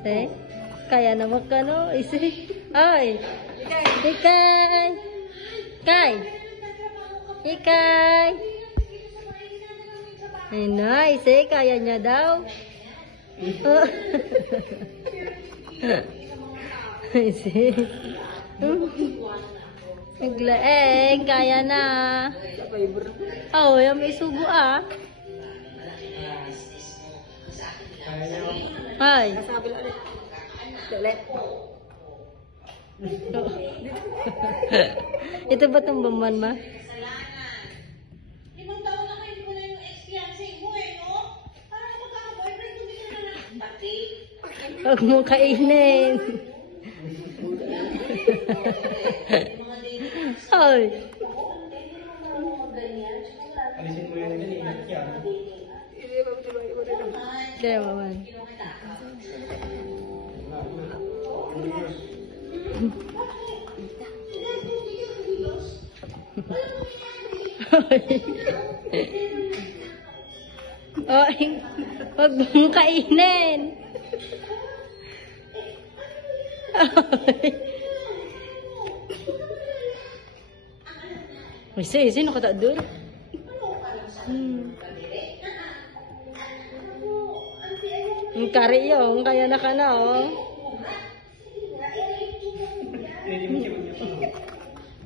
Eh, kaya naman ka, no? Isi. Ay. Ikay. Kay. Ikay. Ay, nice, eh. Kaya niya daw. Oh. Isi. Naglaeng. Kaya na. Oh, yung may sugo, ah. Ay. Ito ba itong baman, ma? Limang taon na kayo, hindi ko na yung ex-fiancé mo eh, no? Parang magkaka-boyfriend, hindi ka na lang pati. Huwag mo kainin. Ay. Alisin mo yan din, ingat yan. Kaya maman. Ay, wag mong kainin. Ay, sino ka doon? Yung kari yung, kaya na ka na, oh.